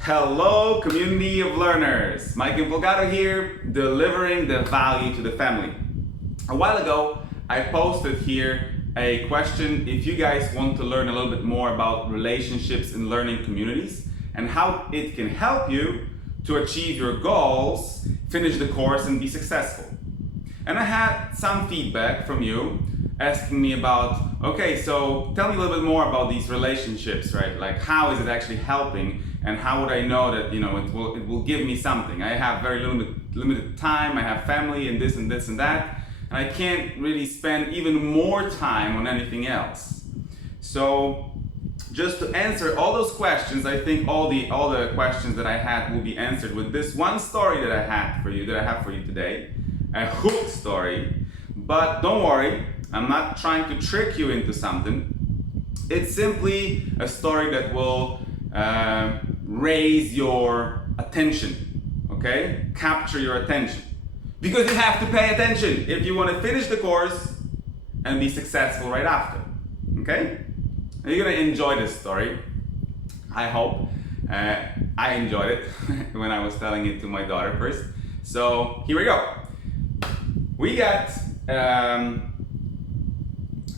Hello, community of learners. Mike Impolgato here, delivering the value to the family. A while ago, I posted here a question if you guys want to learn a little bit more about relationships in learning communities and how it can help you to achieve your goals, finish the course, and be successful. And I had some feedback from you asking me about, okay, so tell me a little bit more about these relationships, right? Like, how is it actually helping, and how would I know that it will give me something? I have very limited time. I have family and this and this and that, and I can't really spend even more time on anything else. So just to answer all those questions, I think all the questions that I had will be answered with this one story that I have for you today, a hook story. But don't worry, I'm not trying to trick you into something. It's simply a story that will raise your attention, okay? Capture your attention. Because you have to pay attention if you want to finish the course and be successful right after, okay? You're gonna enjoy this story, I hope. I enjoyed it when I was telling it to my daughter first. So here we go. We got a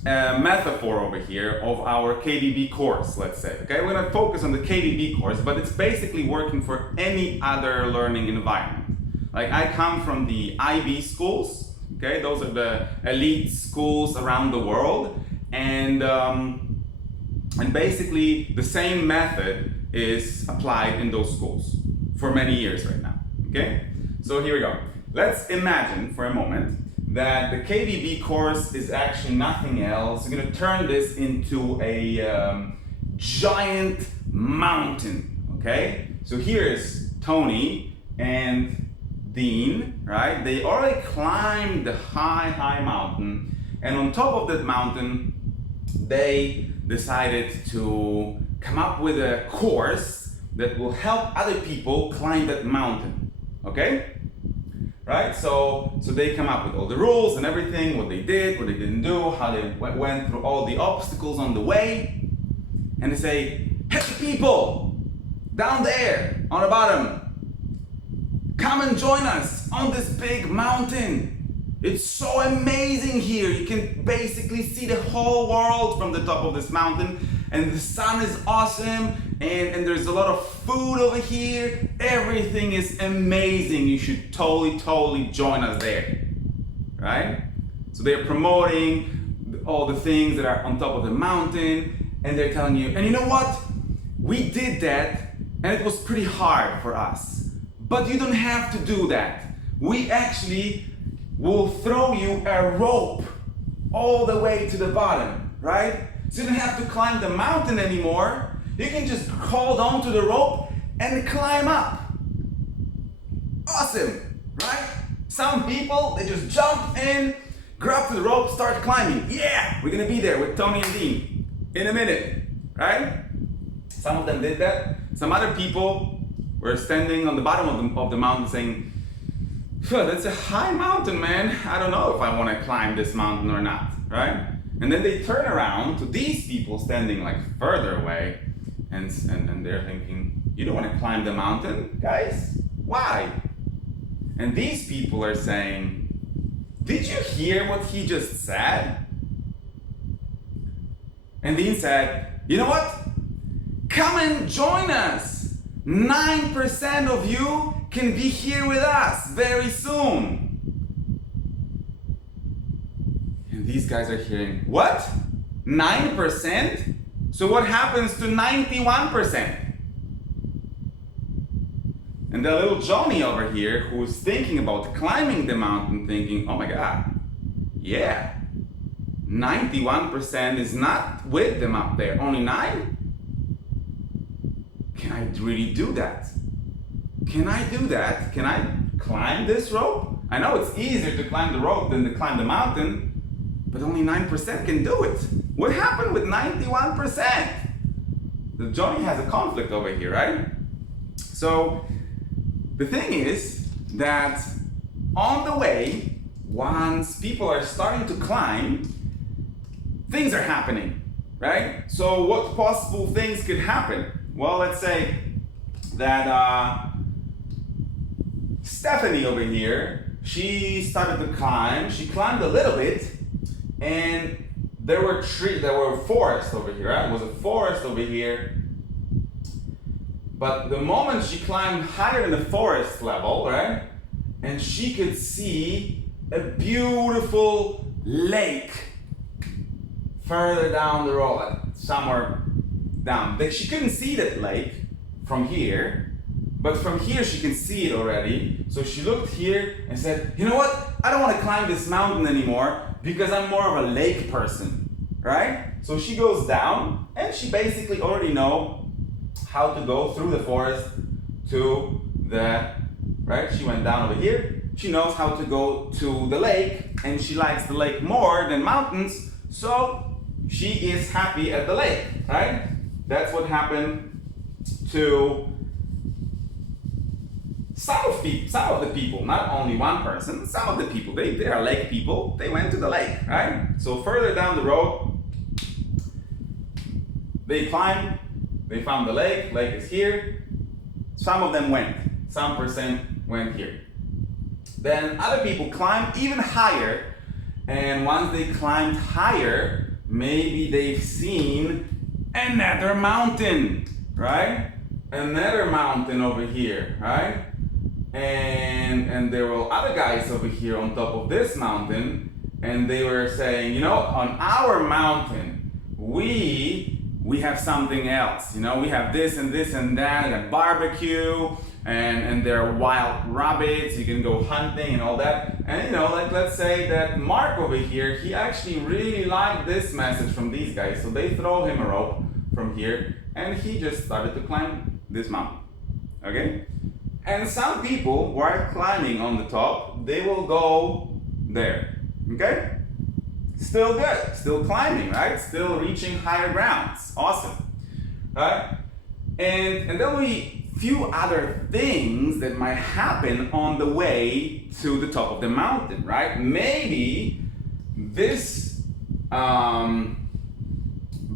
metaphor over here of our KBB course, let's say. Okay, we're gonna focus on the KBB course, but it's basically working for any other learning environment. Like, I come from the IB schools, okay? Those are the elite schools around the world, and basically the same method is applied in those schools for many years right now, okay? So here we go. Let's imagine for a moment that the KBB course is actually nothing else. We're going to turn this into a giant mountain, okay? So here's Tony and Dean, right? They already climbed the high mountain, and on top of that mountain, they decided to come up with a course that will help other people climb that mountain, okay? Right? So they come up with all the rules and everything, what they did, what they didn't do, how they went through all the obstacles on the way. And they say, hey people, down there on the bottom, come and join us on this big mountain. It's so amazing here. You can basically see the whole world from the top of this mountain, and the sun is awesome, and there's a lot of food over here. Everything is amazing. You should totally join us there, right? So they're promoting all the things that are on top of the mountain, and they're telling you, and you know what? We did that, and it was pretty hard for us. But you don't have to do that. We actually will throw you a rope all the way to the bottom, right? So you don't have to climb the mountain anymore. You can just hold on to the rope and climb up. Awesome, right? Some people, they just jump in, grab the rope, start climbing. Yeah, we're gonna be there with Tony and Dean in a minute, right? Some of them did that. Some other people were standing on the bottom of the mountain saying, that's a high mountain, man. I don't know if I want to climb this mountain or not, right? And then they turn around to these people standing like further away, and they're thinking, you don't want to climb the mountain, guys? Why? And these people are saying, did you hear what he just said? And Dean said, you know what? Come and join us. 9% of you can be here with us very soon. And these guys are hearing, what? 9%? So what happens to 91%? And the little Johnny over here, who's thinking about climbing the mountain, thinking, oh my God, yeah, 91% is not with them up there, only 9? Can I really do that? Can I do that? Can I climb this rope? I know it's easier to climb the rope than to climb the mountain, but only 9% can do it. What happened with 91%? The Johnny has a conflict over here, right? So the thing is that on the way, once people are starting to climb, things are happening, right? So what possible things could happen? Well, let's say that Stephanie over here, she started to climb. She climbed a little bit, and there were forests over here, right? It was a forest over here. But the moment she climbed higher in the forest level, right? And she could see a beautiful lake further down the road, like somewhere down. She couldn't see that lake from here, but from here she can see it already. So she looked here and said, you know what? I don't want to climb this mountain anymore because I'm more of a lake person, right? So she goes down and she basically already knows how to go through the forest to the, right? She went down over here. She knows how to go to the lake, and she likes the lake more than mountains, so she is happy at the lake, right? That's what happened to some of the people, not only one person, some of the people, they are lake people, they went to the lake, right? So further down the road, they climbed, they found the lake is here. Some of them went, some percent went here. Then other people climbed even higher, and once they climbed higher, maybe they've seen another mountain, right? Another mountain over here, right? And there were other guys over here on top of this mountain, and they were saying, you know, on our mountain, we have something else. You know, we have this and this and that, and a barbecue, and there are wild rabbits, you can go hunting and all that. And you know, like let's say that Mark over here, he actually really liked this message from these guys, so they throw him a rope from here, and he just started to climb this mountain, okay? And some people who are climbing on the top, they will go there, okay? Still good, still climbing, right? Still reaching higher grounds, awesome, right? And there will be few other things that might happen on the way to the top of the mountain, right? Maybe this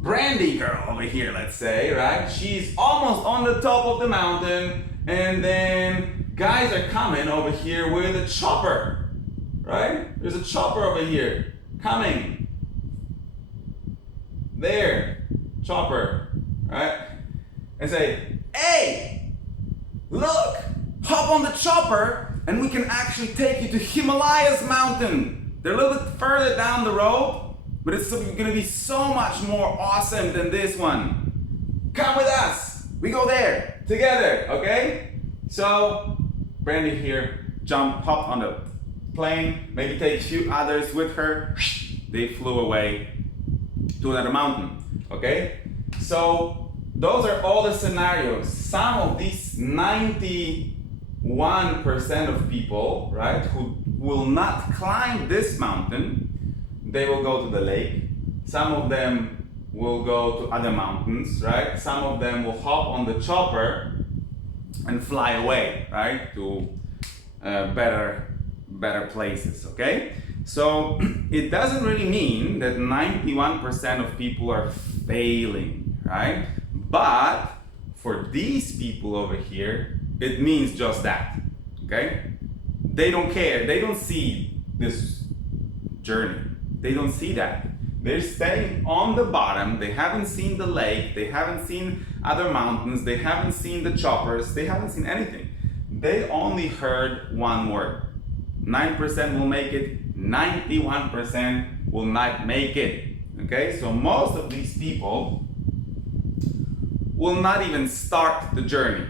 Brandy girl over here, let's say, right? She's almost on the top of the mountain, and then guys are coming over here with a chopper, right? There's a chopper over here coming. There, chopper, right? And say, hey, look, hop on the chopper and we can actually take you to Himalayas mountain. They're a little bit further down the road, but it's going to be so much more awesome than this one. Come with us. We go there together, okay? So, Brandy here hopped on the plane, maybe take a few others with her. They flew away to another mountain, okay? So, those are all the scenarios. Some of these 91% of people, right, who will not climb this mountain, they will go to the lake. Some of them will go to other mountains, right? Some of them will hop on the chopper and fly away, right, to better places, okay? So it doesn't really mean that 91% of people are failing, right? But for these people over here, it means just that, okay? They don't care. They don't see this journey. They don't see that. They're staying on the bottom. They haven't seen the lake. They haven't seen other mountains. They haven't seen the choppers. They haven't seen anything. They only heard one word. 9% will make it. 91% will not make it. Okay? So most of these people will not even start the journey.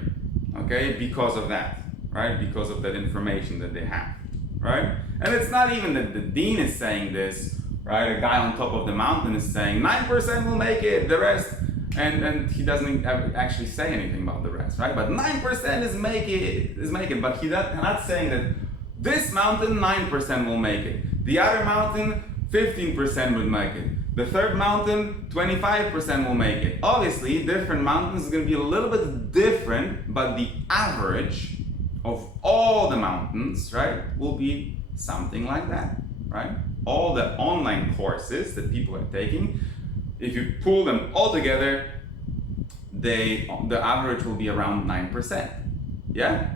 Okay? Because of that. Right? Because of that information that they have. Right? And it's not even that the dean is saying this. Right? A guy on top of the mountain is saying 9% will make it, the rest, and he doesn't actually say anything about the rest, right? But 9% is make it, but he's not saying that this mountain 9% will make it, the other mountain 15% will make it, the third mountain 25% will make it. Obviously, different mountains is going to be a little bit different, but the average of all the mountains, right, will be something like that, right? All the online courses that people are taking, if you pull them all together, the average will be around 9%. Yeah?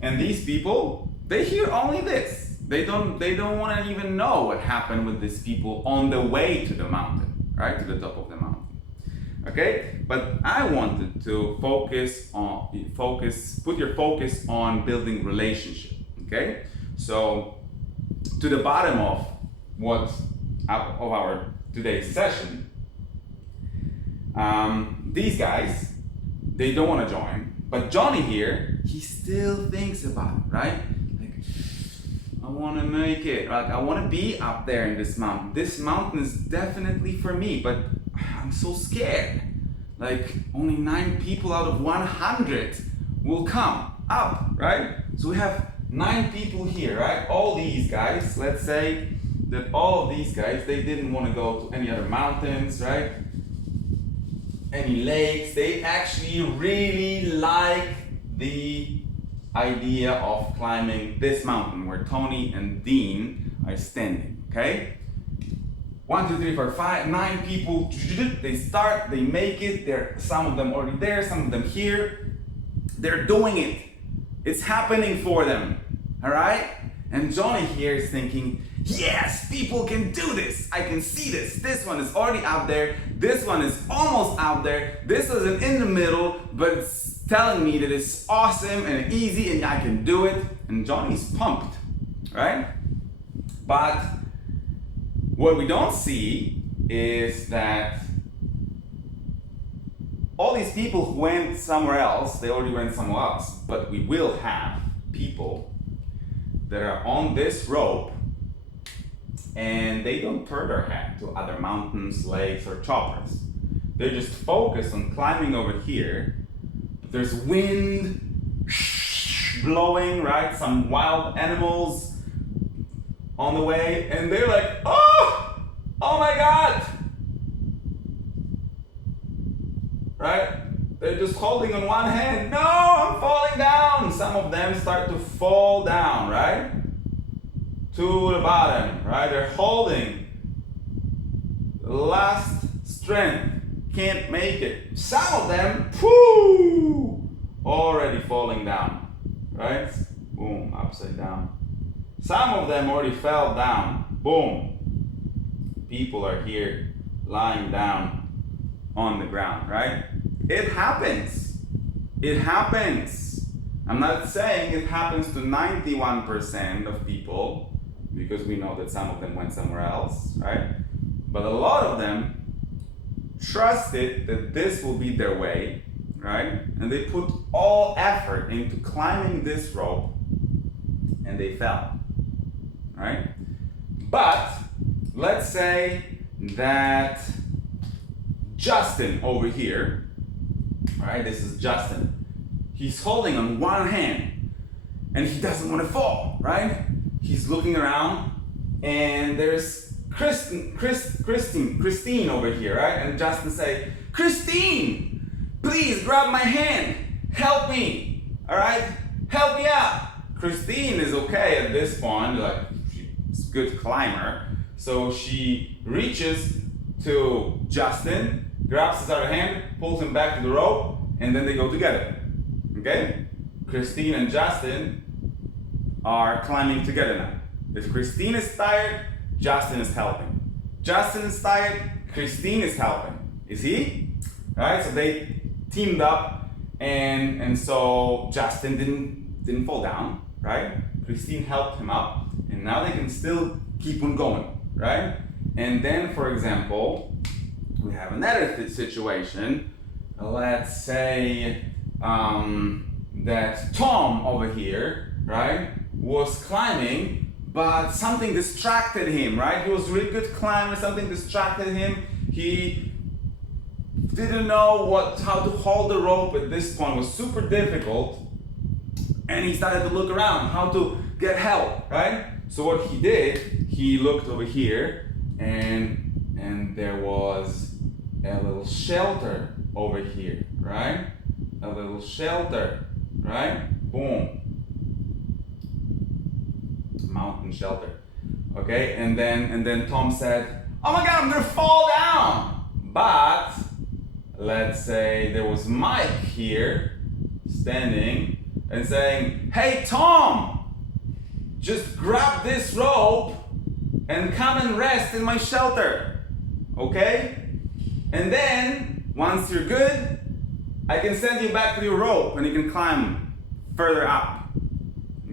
And these people, they hear only this. They don't want to even know what happened with these people on the way to the mountain, right? To the top of the mountain. Okay? But I wanted to put your focus on building relationship. Okay? So to the bottom of our today's session, these guys, they don't want to join, but Johnny here, he still thinks about it, right? Like, I want to make it, like I want to be up there in this mountain. This mountain is definitely for me, but I'm so scared. Like only 9 people out of 100 will come up, right? So we have 9 people here, right? All these guys, let's say that all of these guys, they didn't want to go to any other mountains, right? Any lakes. They actually really like the idea of climbing this mountain where Tony and Dean are standing, okay? 1, 2, 3, 4, 5, 9 people, they start, they make it. Some of them already there, some of them here. They're doing it. It's happening for them, all right? And Johnny here is thinking, yes, people can do this. I can see this. This one is already out there. This one is almost out there. This isn't in the middle, but it's telling me that it's awesome and easy and I can do it. And Johnny's pumped, right? But what we don't see is that all these people who went somewhere else, they already went somewhere else. But we will have people that are on this rope and they don't turn their head to other mountains, lakes, or choppers. They're just focused on climbing over here. There's wind blowing, right? Some wild animals on the way, and they're like, oh my God, right? They're just holding on one hand. No, I'm falling down. Some of them start to fall down, right? To the bottom, right? They're holding the last strength. Can't make it. Some of them, already falling down, right? Boom, upside down. Some of them already fell down. Boom. People are here lying down on the ground, right? It happens. It happens. I'm not saying it happens to 91% of people, because we know that some of them went somewhere else, right? But a lot of them trusted that this will be their way, right? And they put all effort into climbing this rope and they fell, right? But let's say that Justin over here, right? This is Justin. He's holding on one hand and he doesn't want to fall, right? He's looking around and there's Christine over here, right? And Justin say, Christine, please grab my hand, help me, all right? Help me out. Christine is okay at this point, like she's a good climber. So she reaches to Justin, grabs his other hand, pulls him back to the rope, and then they go together, okay? Christine and Justin are climbing together now. If Christine is tired, Justin is helping. Justin is tired, Christine is helping. You see? Right? So they teamed up and so Justin didn't fall down, right? Christine helped him up and now they can still keep on going, right? And then, for example, we have another situation. Let's say that Tom over here, right, was climbing, but something distracted him, right? He was a really good climber, something distracted him. He didn't know how to hold the rope at this point. It was super difficult. And he started to look around, how to get help, right? So what he did, he looked over here and there was a little shelter over here, right? A little shelter, right? Boom. Mountain shelter. Okay, and then Tom said, oh my God, I'm gonna fall down. But let's say there was Mike here standing and saying, hey Tom, just grab this rope and come and rest in my shelter, okay? And then, once you're good, I can send you back to your rope and you can climb further up.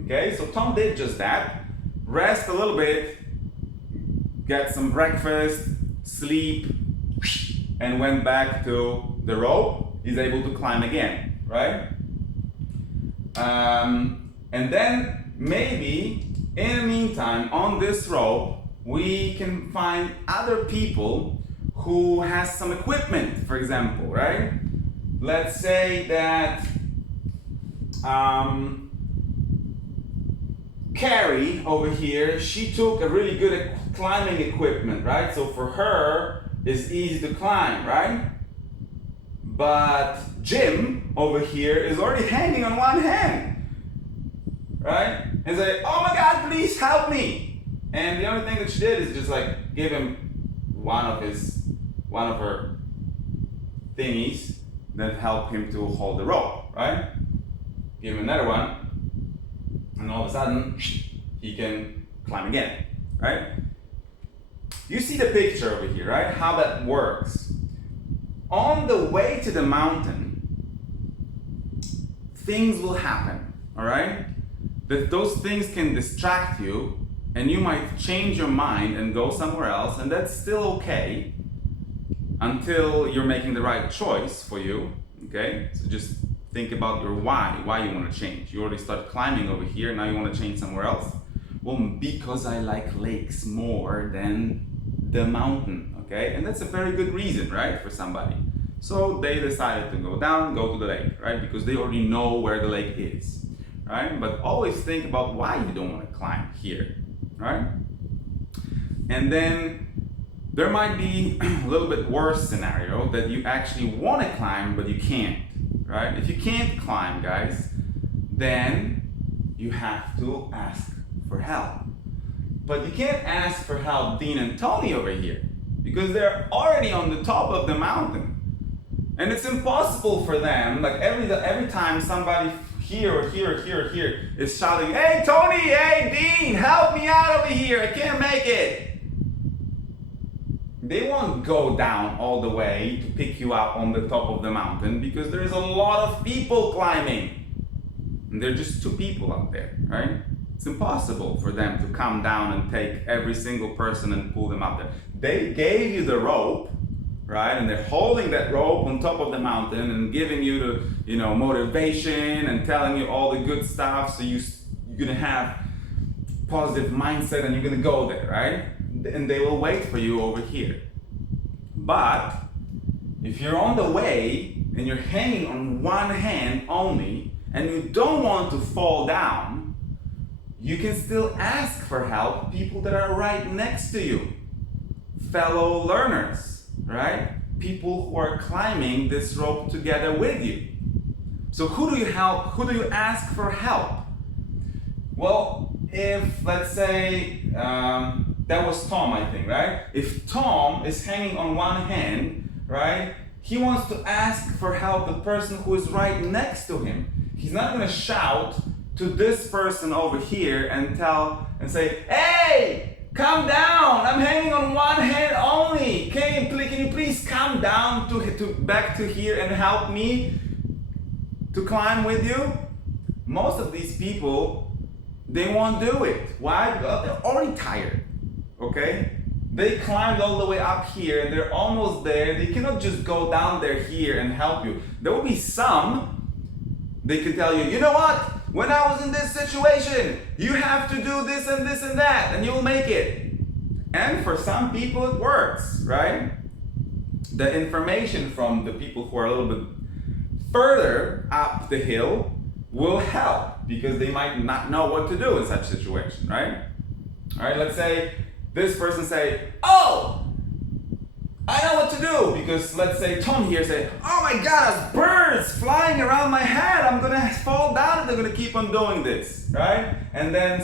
Okay, so Tom did just that. Rest a little bit, get some breakfast, sleep, and went back to the rope. He's able to climb again, right? And then maybe in the meantime, on this rope, we can find other people who has some equipment, for example, right? Let's say that Carrie over here, she took a really good climbing equipment, right? So for her, it's easy to climb, right? But Jim over here is already hanging on one hand, right? And say, oh my God, please help me. And the only thing that she did is just like give him one of her thingies that help him to hold the rope, right? Give him another one, and all of a sudden, he can climb again, right? You see the picture over here, right? How that works. On the way to the mountain, things will happen, all right? That those things can distract you, and you might change your mind and go somewhere else, and that's still okay until you're making the right choice for you, okay? So just think about your why you want to change. You already started climbing over here, now you want to change somewhere else. Well, because I like lakes more than the mountain, okay? And that's a very good reason, right, for somebody. So they decided to go down, go to the lake, right? Because they already know where the lake is, right? But always think about why you don't want to climb here, right? And then there might be a little bit worse scenario that you actually want to climb, but you can't, right? If you can't climb, guys, then you have to ask for help. But you can't ask for help, Dean and Tony over here, because they're already on the top of the mountain. And it's impossible for them, like every time somebody here or here or here or here is shouting, hey Tony, hey Dean, help me out over here, I can't make it. They won't go down all the way to pick you up on the top of the mountain because there's a lot of people climbing. And there are just 2 people out there, right? It's impossible for them to come down and take every single person and pull them up there. They gave you the rope, right? And they're holding that rope on top of the mountain and giving you the, motivation and telling you all the good stuff. So you're gonna have positive mindset and you're gonna go there, right? And they will wait for you over here. But if you're on the way and you're hanging on one hand only and you don't want to fall down, you can still ask for help, people that are right next to you, fellow learners, right? People who are climbing this rope together with you. So who do you help? Who do you ask for help? Well, if let's say that was Tom, I think, right? If Tom is hanging on one hand, right? He wants to ask for help the person who is right next to him. He's not going to shout to this person over here and say, hey, come down, I'm hanging on one hand only. Can you please come down back to here and help me to climb with you? Most of these people, they won't do it. Why? Because they're already tired, okay? They climbed all the way up here and they're almost there. They cannot just go down there here and help you. There will be some, they can tell you, you know what? When I was in this situation, you have to do this and this and that, and you'll make it. And for some people it works, right? The information from the people who are a little bit further up the hill will help because they might not know what to do in such a situation, right? All right, let's say this person say, oh, I know what to do, because let's say Tom here say, oh my God, birds flying around my head, I'm gonna fall down and they're gonna keep on doing this, right? And then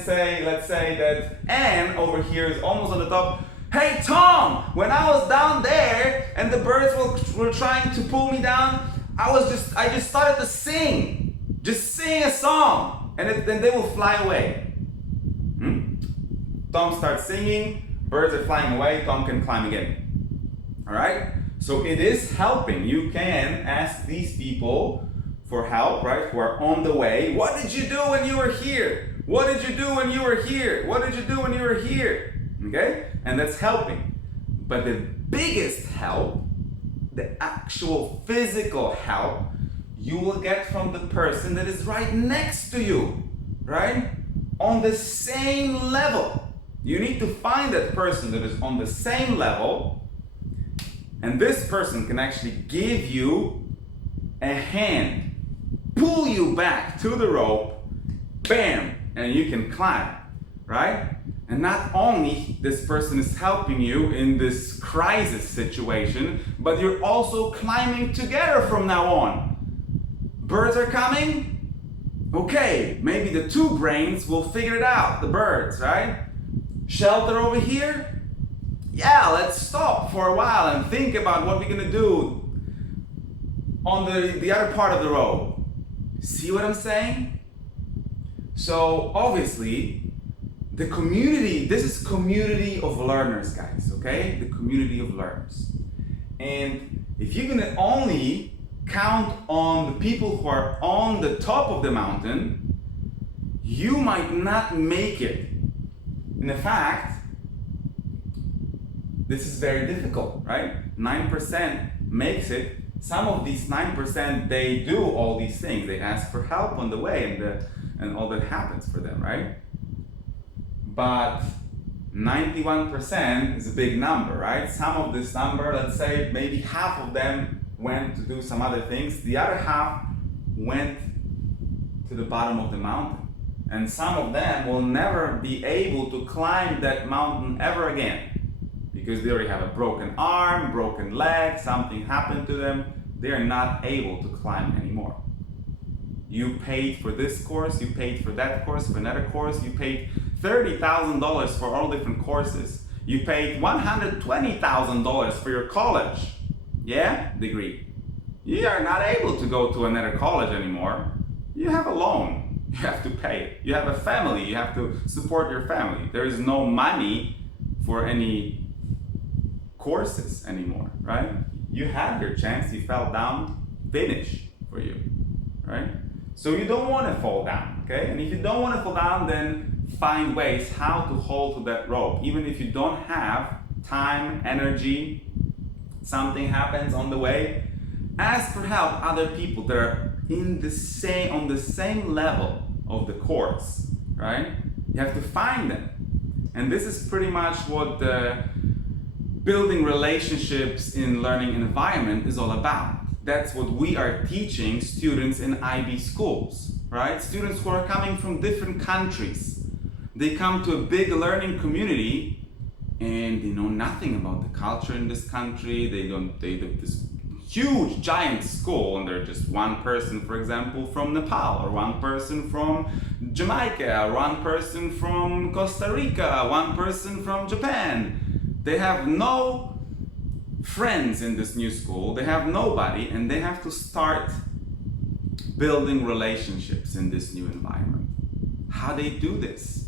let's say that Anne over here is almost on the top, hey, Hey Tom, when I was down there and the birds were trying to pull me down, I just started to sing. Just sing a song, and then they will fly away. Tom starts singing, birds are flying away, Tom can climb again. Alright? So it is helping. You can ask these people for help, right? Who are on the way. What did you do when you were here? What did you do when you were here? What did you do when you were here? Okay? And that's helping. But the biggest help, the actual physical help, you will get from the person that is right next to you, right? On the same level. You need to find that person that is on the same level, and this person can actually give you a hand, pull you back to the rope, bam, and you can climb, right? And not only this person is helping you in this crisis situation, but you're also climbing together from now on. Birds are coming? Okay, maybe the two brains will figure it out, the birds, right? Shelter over here? Yeah, let's stop for a while and think about what we're gonna do on the other part of the road. See what I'm saying? So obviously, the community, this is community of learners, guys, okay? The community of learners. And if you're gonna only count on the people who are on the top of the mountain, you might not make it. In fact, this is very difficult, right? 9% makes it. Some of these 9%, they do all these things. They ask for help on the way, and all that happens for them, right? But 91% is a big number, right? Some of this number, let's say maybe half of them went to do some other things. The other half went to the bottom of the mountain. And some of them will never be able to climb that mountain ever again, because they already have a broken arm, broken leg, something happened to them. They are not able to climb anymore. You paid for this course, you paid for that course, for another course, you paid $30,000 for all different courses. You paid $120,000 for your college, degree. You are not able to go to another college anymore. You have a loan. You have to pay it. You have a family. You have to support your family. There is no money for any courses anymore, right? You had your chance. You fell down. Finish for you, right? So you don't want to fall down, okay? And if you don't want to fall down, then find ways how to hold to that rope. Even if you don't have time, energy, something happens on the way, ask for help other people that are on the same level of the course, right? You have to find them. And this is pretty much what the building relationships in learning environment is all about. That's what we are teaching students in IB schools, right? Students who are coming from different countries. They come to a big learning community and they know nothing about the culture in this country. They do this huge giant school, and they're just one person, for example, from Nepal, or one person from Jamaica, or one person from Costa Rica, one person from Japan. They have no friends in this new school. They have nobody, and they have to start building relationships in this new environment. How they do this?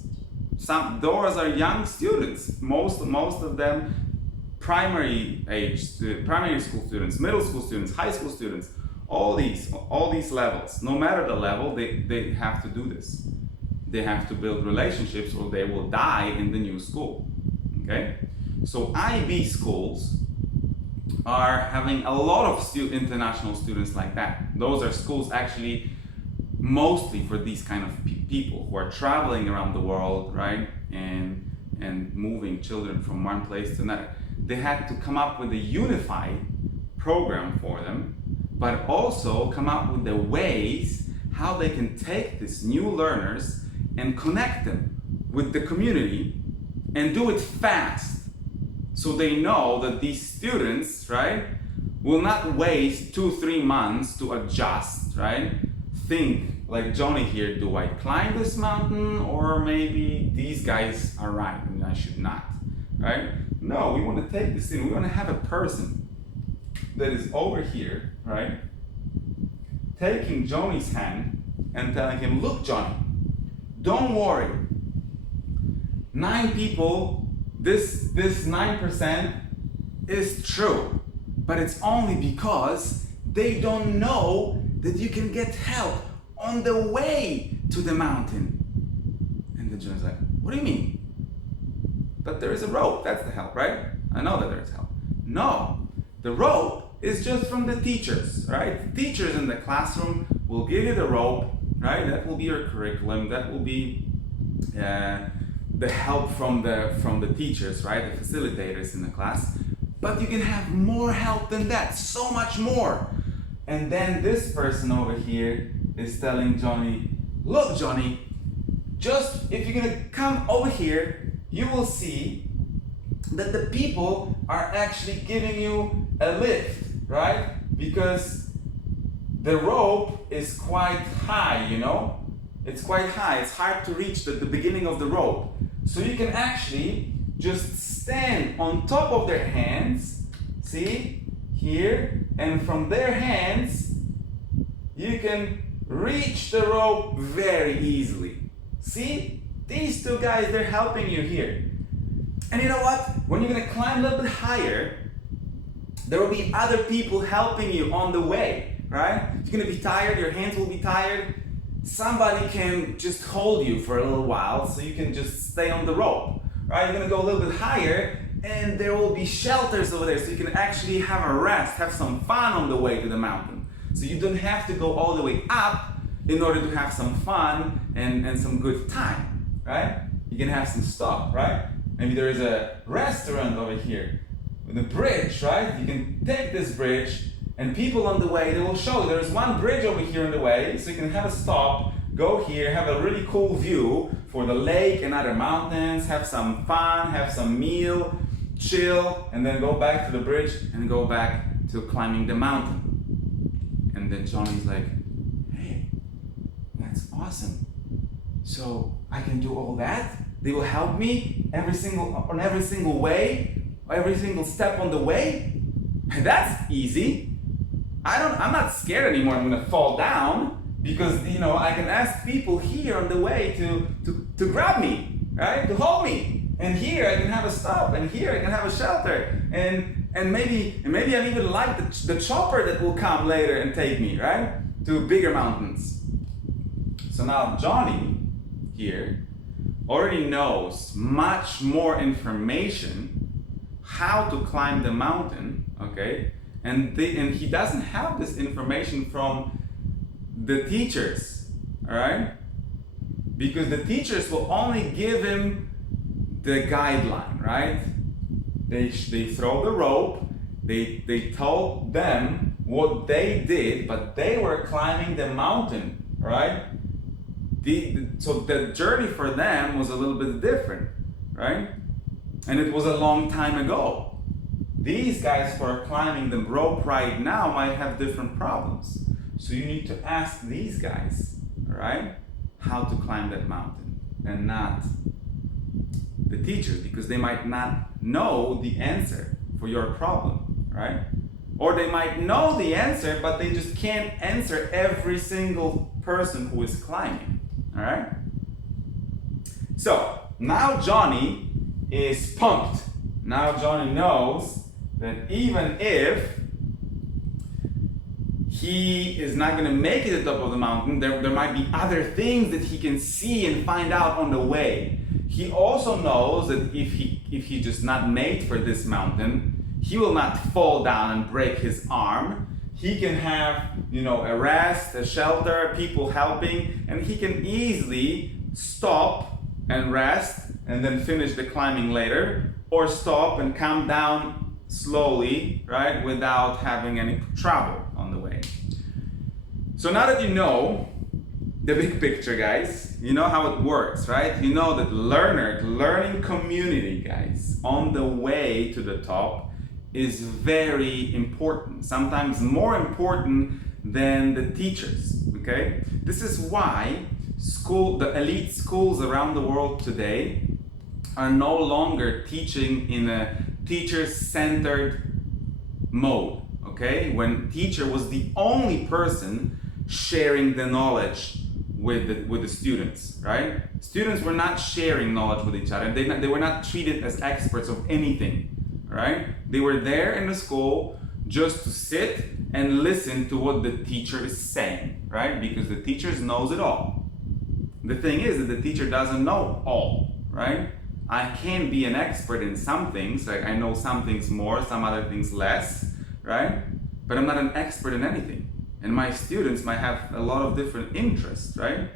Those are young students. Most of them primary school students, middle school students, high school students, all these levels. No matter the level, they have to do this. They have to build relationships or they will die in the new school. Okay? So IB schools are having a lot of international students like that. Those are schools actually mostly for these kind of people who are traveling around the world, right? And moving children from one place to another. They had to come up with a unified program for them, but also come up with the ways how they can take these new learners and connect them with the community and do it fast. So they know that these students, right, will not waste 2-3 months to adjust, right? Think like Johnny here, do I climb this mountain or maybe these guys are right and I should not, right? No, we want to take this in. We want to have a person that is over here, right? Taking Johnny's hand and telling him, look, Johnny, don't worry. 9 people, this 9% is true, but it's only because they don't know that you can get help on the way to the mountain. And then Johnny's like, what do you mean? But there is a rope, that's the help, right? I know that there is help. No, the rope is just from the teachers, right? The teachers in the classroom will give you the rope, right? That will be your curriculum, that will be the help from the teachers, right? The facilitators in the class. But you can have more help than that, so much more. And then this person over here is telling Johnny, look, Johnny, just if you're gonna come over here, you will see that the people are actually giving you a lift, right? Because the rope is quite high, you know? It's quite high, it's hard to reach the beginning of the rope. So you can actually just stand on top of their hands, see, here, and from their hands, you can reach the rope very easily. See? These 2 guys, they're helping you here. And you know what? When you're gonna climb a little bit higher, there will be other people helping you on the way, right? You're gonna be tired, your hands will be tired. Somebody can just hold you for a little while so you can just stay on the rope, right? You're gonna go a little bit higher and there will be shelters over there so you can actually have a rest, have some fun on the way to the mountain. So you don't have to go all the way up in order to have some fun and some good time. Right? You can have some stop, right? Maybe there is a restaurant over here with a bridge, right? You can take this bridge and people on the way, they will show you there's one bridge over here on the way, so you can have a stop, go here, have a really cool view for the lake and other mountains, have some fun, have some meal, chill, and then go back to the bridge and go back to climbing the mountain. And then Johnny's like, hey, that's awesome. So I can do all that? They will help me on every single way, every single step on the way? That's easy. I'm not scared anymore I'm gonna fall down because I can ask people here on the way to grab me, right? To hold me. And here I can have a stop, and here I can have a shelter. And maybe I even like the chopper that will come later and take me, right? To bigger mountains. So now Johnny here already knows much more information how to climb the mountain, okay? And he doesn't have this information from the teachers, all right? Because the teachers will only give him the guideline, right? They throw the rope, they told them what they did, but they were climbing the mountain, right? So the journey for them was a little bit different, right? And it was a long time ago. These guys who are climbing the rope right now might have different problems. So you need to ask these guys, all right, how to climb that mountain, and not the teachers, because they might not know the answer for your problem, right? Or they might know the answer, but they just can't answer every single person who is climbing. All right? So now Johnny is pumped. Now Johnny knows that even if he is not going to make it to the top of the mountain, there might be other things that he can see and find out on the way. He also knows that if he just not made for this mountain, he will not fall down and break his arm. He can have, a rest, a shelter, people helping, and he can easily stop and rest and then finish the climbing later, or stop and come down slowly, right, without having any trouble on the way. So now that you know the big picture, guys, you know how it works, right? You know that learning community, guys, on the way to the top is very important, sometimes more important than the teachers, okay? This is why the elite schools around the world today are no longer teaching in a teacher-centered mode, okay? When teacher was the only person sharing the knowledge with the students, right? Students were not sharing knowledge with each other. They were not treated as experts of anything, right? They were there in the school just to sit and listen to what the teacher is saying, right? Because the teacher knows it all. The thing is that the teacher doesn't know all, right? I can be an expert in some things, like I know some things more, some other things less, right? But I'm not an expert in anything. And my students might have a lot of different interests, right?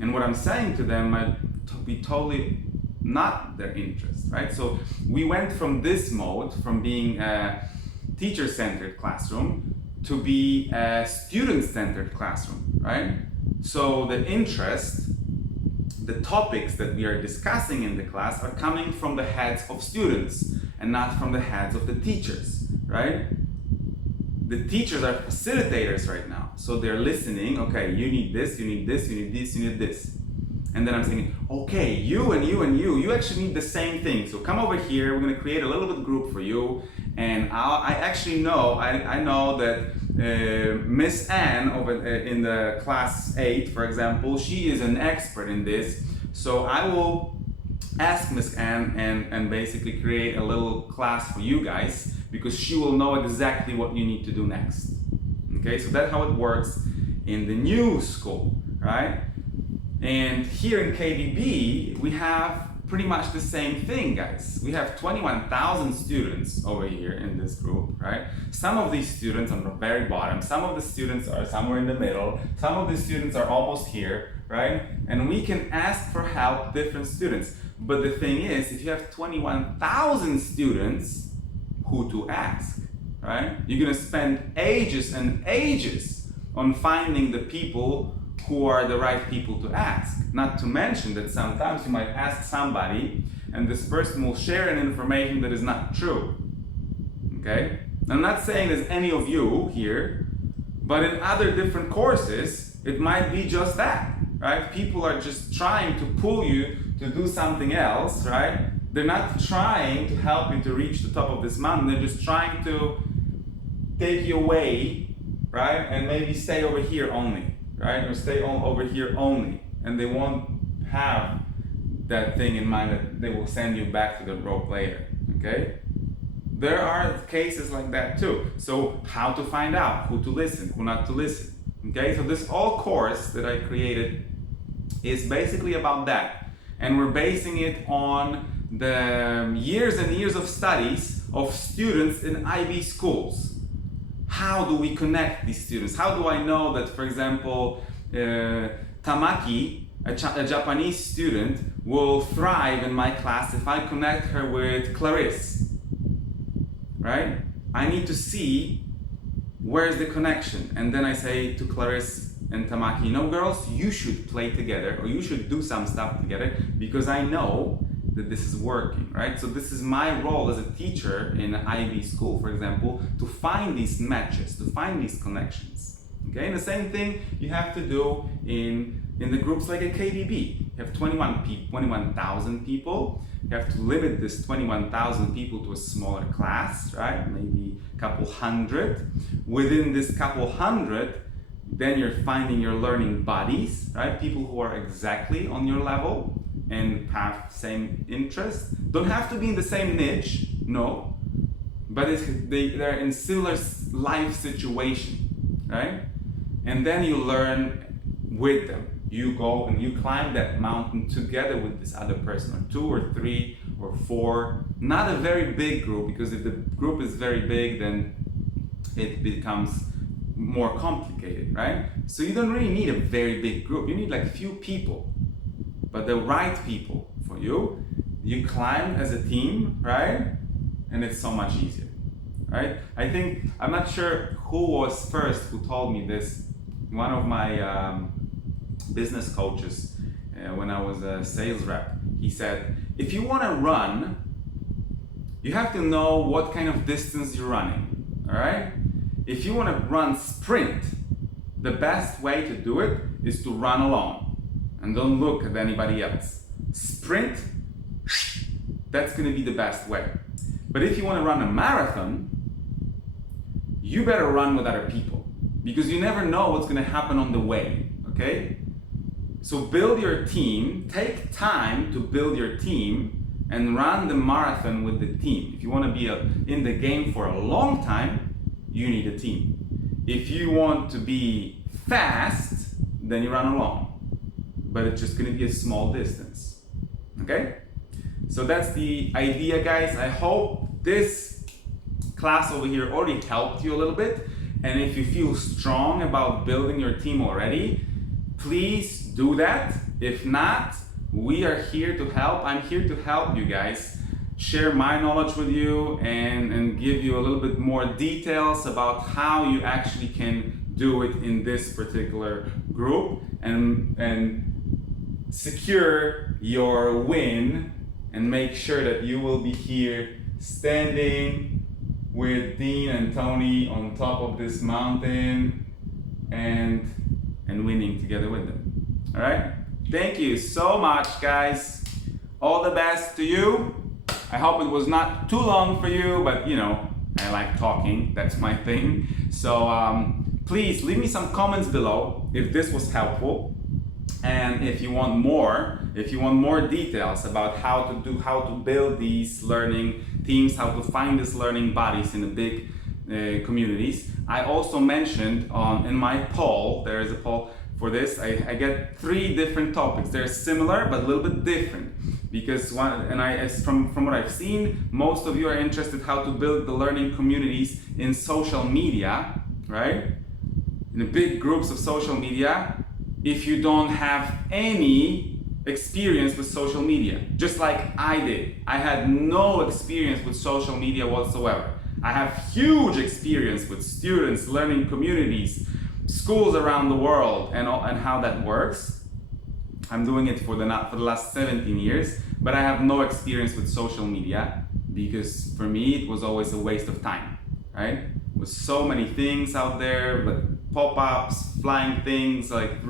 And what I'm saying to them might be totally not their interest, right? So we went from this mode, from being a teacher-centered classroom to be a student-centered classroom, right? So the interest, the topics that we are discussing in the class are coming from the heads of students and not from the heads of the teachers, right? The teachers are facilitators right now. So they're listening, okay, you need this, you need this, you need this, you need this. And then I'm saying, okay, you and you and you actually need the same thing. So come over here, we're gonna create a little bit group for you. And I actually know, I know that Miss Ann over in the class 8, for example, she is an expert in this. So I will ask Miss Ann and basically create a little class for you guys, because she will know exactly what you need to do next. Okay, so that's how it works in the new school, right? And here in KBB, we have pretty much the same thing, guys. We have 21,000 students over here in this group, right? Some of these students are on the very bottom, some of the students are somewhere in the middle, some of the students are almost here, right? And we can ask for help different students. But the thing is, if you have 21,000 students, who to ask, right? You're gonna spend ages and ages on finding the people who are the right people to ask. Not to mention that sometimes you might ask somebody and this person will share an information that is not true, okay? I'm not saying there's any of you here, but in other different courses, it might be just that, right? People are just trying to pull you to do something else, right? They're not trying to help you to reach the top of this mountain. They're just trying to take you away, right? And maybe stay over here only, right? Or stay over here only. And they won't have that thing in mind that they will send you back to the rope later, okay? There are cases like that too. So how to find out who to listen, who not to listen, okay? So this whole course that I created is basically about that. And we're basing it on the years and years of studies of students in IB schools. How do we connect these students? How do I know that, for example, Tamaki, a Japanese student, will thrive in my class if I connect her with Clarisse, right? I need to see where's the connection. And then I say to Clarisse and Tamaki, you know, girls, you should play together, or you should do some stuff together, because I know that this is working, right? So this is my role as a teacher in an IB school, for example, to find these matches, to find these connections, okay? And the same thing you have to do in the groups like a KBB. You have 21,000 people. You have to limit this 21,000 people to a smaller class, right? Maybe a couple hundred. Within this couple hundred, then you're finding your learning buddies, right? People who are exactly on your level and have same interests. Don't have to be in the same niche, no, but they're in similar life situation, right? And then you learn with them. You go and you climb that mountain together with this other person, or 2 or 3 or 4. Not a very big group, because if the group is very big, then it becomes more complicated, right? So you don't really need a very big group. You need like a few people, but the right people for you. You climb as a team, right? And it's so much easier, right? I think, I'm not sure who was first who told me this. One of my business coaches, when I was a sales rep, he said, if you want to run, you have to know what kind of distance you're running, all right? If you want to run sprint, the best way to do it is to run alone and don't look at anybody else. Sprint, that's going to be the best way. But if you want to run a marathon, you better run with other people, because you never know what's going to happen on the way, okay? So build your team, take time to build your team and run the marathon with the team. If you want to be in the game for a long time, you need a team. If you want to be fast, then you run alone. But it's just going to be a small distance, okay? So that's the idea, guys. I hope this class over here already helped you a little bit. And if you feel strong about building your team already, please do that. If not, we are here to help. I'm here to help you guys, share my knowledge with you and give you a little bit more details about how you actually can do it in this particular group and secure your win and make sure that you will be here standing with Dean and Tony on top of this mountain and winning together with them. All right? Thank you so much, guys. All the best to you. I hope it was not too long for you, but you know, I like talking. That's my thing. So please leave me some comments below if this was helpful. And if you want more details about how to build these learning teams, how to find these learning bodies in the big communities. I also mentioned in my poll, there is a poll for this, I get 3 different topics. They're similar but a little bit different, because from what I've seen, most of you are interested how to build the learning communities in social media, right? In the big groups of social media, if you don't have any experience with social media, just like I did. I had no experience with social media whatsoever. I have huge experience with students, learning communities, schools around the world, and how that works. I'm doing it for the last 17 years, but I have no experience with social media, because for me it was always a waste of time, right? With so many things out there, but pop-ups, flying things, like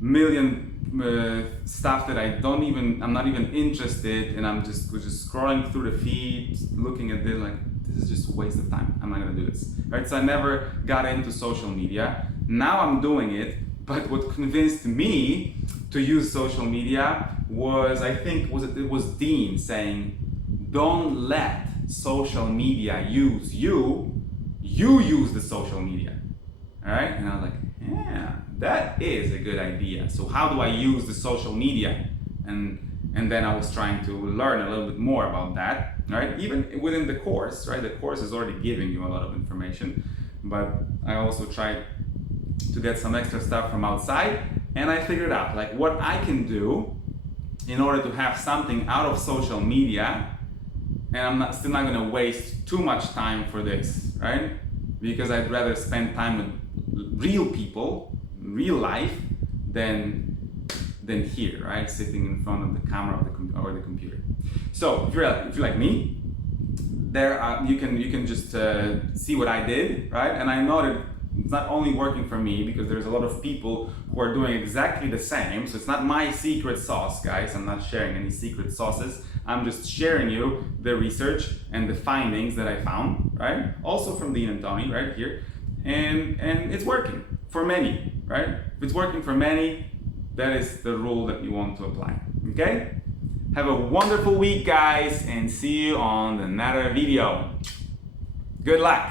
million stuff that I'm not even interested, and I'm just scrolling through the feed, looking at this like, this is just a waste of time. I'm not gonna do this, right? So I never got into social media. Now I'm doing it, but what convinced me to use social media was, it was Dean saying, don't let social media use you, you use the social media. All right, and I was like, yeah, that is a good idea. So how do I use the social media? And then I was trying to learn a little bit more about that, right? Even within the course, right? The course is already giving you a lot of information, but I also tried to get some extra stuff from outside, and I figured out like what I can do in order to have something out of social media, and I'm still not gonna waste too much time for this, right? Because I'd rather spend time with real people, real life, than here, right? Sitting in front of the camera or the computer. So if you're like me, you can just see what I did, right? And I know that it's not only working for me, because there's a lot of people who are doing exactly the same. So it's not my secret sauce, guys. I'm not sharing any secret sauces. I'm just sharing you the research and the findings that I found, right? Also from Dean and Tony, right here. And it's working for many, right? If it's working for many, that is the rule that you want to apply, okay? Have a wonderful week, guys, and see you on another video. Good luck.